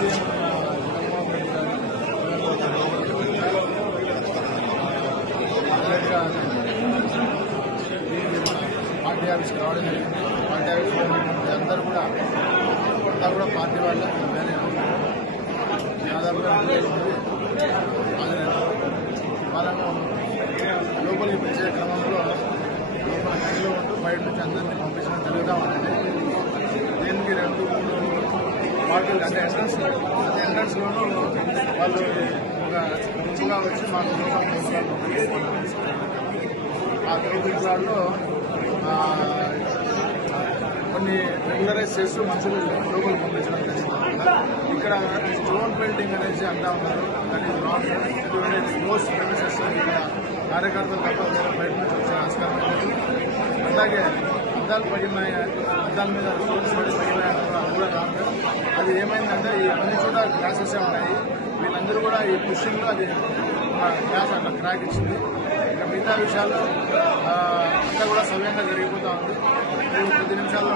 CM party ఆఫీస్కి రావడం జరిగింది. పార్టీ ఆఫీస్లో అందరూ కూడా అంతా కూడా పార్టీ వాళ్ళే దాదాపుగా వాళ్ళను లోపలికి పిలిచే క్రమంలో లోపల గదిలో ఉంటూ బయట నుంచి అందరినీ పంపించడం జరుగుతూ ఉంటుంది. దీనికి 2-3 పార్టీలు అంటే ఎంట్రన్స్లోనూ వాళ్ళు ఒక గుంపుగా వచ్చి మాకు ఆ గ్రూపులలో కొన్ని రెగ్యులరైజ్ చేస్తూ మనుషులు లోపలికి పంపించడం జరిగింది. ఇక్కడ స్టోన్ పెయింటింగ్ అనేసి అంటా ఉన్నారు. కానీ మోస్ట్ ప్రెమిసెస్ ఇక్కడ కార్యకర్తలు తప్ప వేరే బయట నుంచి వచ్చే ఆస్కారం లేదు. అలాగే అద్దాలు పడినాయి, అద్దాల మీద స్టోన్స్ పడినాయి కూడా కాదు. అది ఏమైందంటే ఈ అన్ని చోట క్లాసెస్ ఉన్నాయి. వీళ్ళందరూ కూడా ఈ పుష్టింగ్లో అది క్లాస్ అట్లా క్రాక్ ఇచ్చింది. ఇక మిగతా విషయాలు అంతా కూడా సవ్యంగా జరిగిపోతూ ఉంది. 10 నిమిషాల్లో